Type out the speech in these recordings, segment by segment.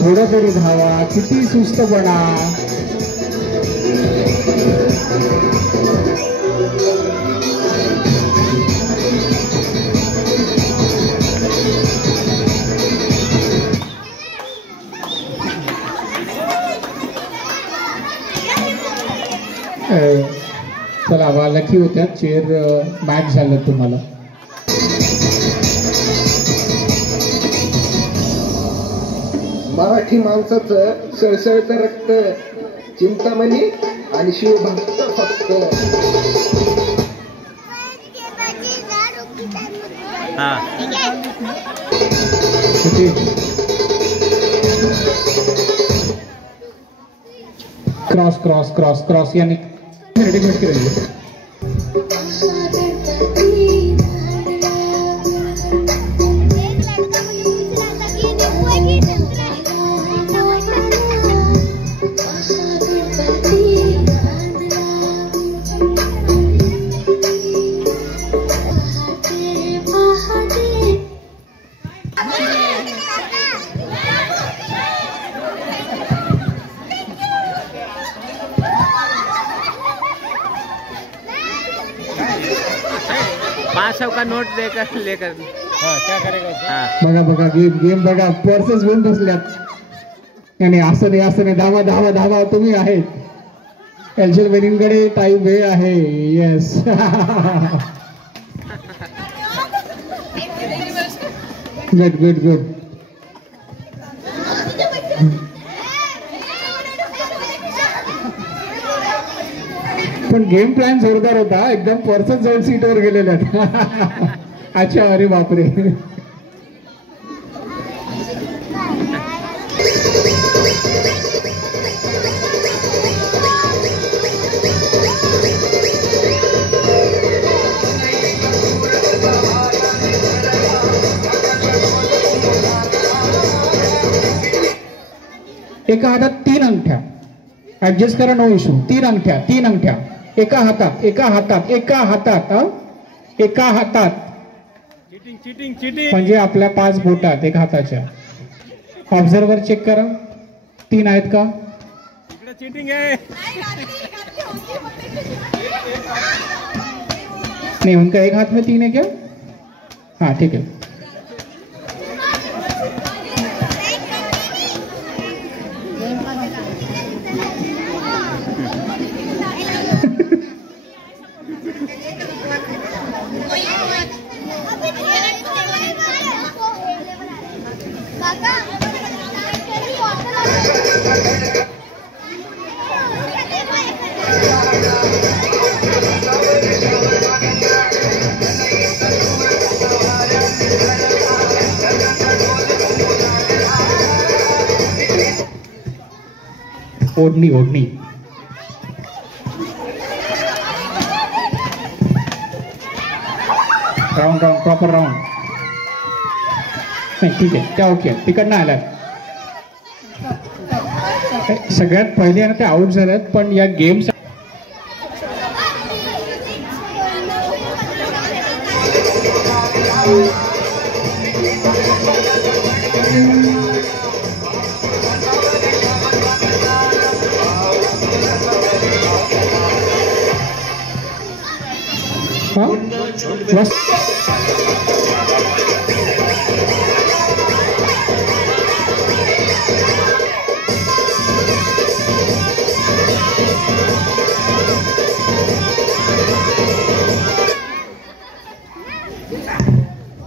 थोडं तरी धावा, किती सुस्तपणा. चला बा, लकी होत्या, चेअर मॅच झालं तुम्हाला. मराठी माणसाचं सळसळतं रक्त, चिंतामणी आणि शिवभक्त फक्त. क्रॉस क्रॉस क्रॉस क्रॉस यानी रेडीमेड करेंगे. का नोट देकर लेकर क्या करेगा. बघा बघा गेम बघा, पर्सेस घेऊन बसल्यात आणि असं नाही धावा धावा धावा तुम्ही आहेत. कॅल्शियम वेनिंगकडे टाईम वेळ आहे. येस. Good good good. पण गेम प्लॅन जोरदार होता एकदम. पर्सन जाऊन सीटवर गेलेले आहेत. अच्छा, अरे बापरे. एका हातात 3 अंगठ्या. ऍडजस्ट करा, नो इश्यू. 3 अंगठ्या एका हातात एका हातात. चिटिंग म्हणजे आपल्या 5 बोटात एका हाताच्या. ऑब्झर्वर चेक करा, 3 आहेत का. चीटिंग है. नहीं, उनका एक हाथ में 3 है क्या. हाँ ठीक है. ओढ़नी राउंड प्रॉपर राउंड. नाही ठीक आहे, त्या ओके. तिकडनं आल्यात. सगळ्यात पहिले ना ते आउट झाल्यात. पण या गेम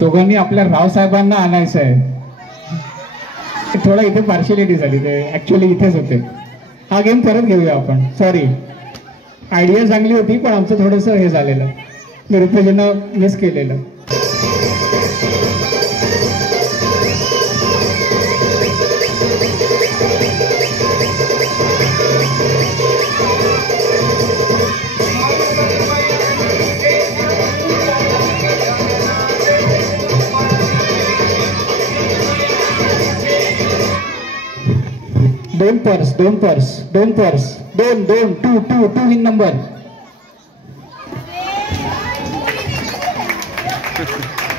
दोघांनी आपल्या रावसाहेबांना आणायचं आहे. थोडा इथे पार्शियलिटी झाली. ते ऍक्च्युअली इथेच होते. हा गेम परत घेऊया आपण. सॉरी, आयडिया चांगली होती पण आमचं थोडंसं हे झालेलं, रुपेशनं मिस केलेलं. दोन पर्स 2 2 2 2 इन नंबर. आहे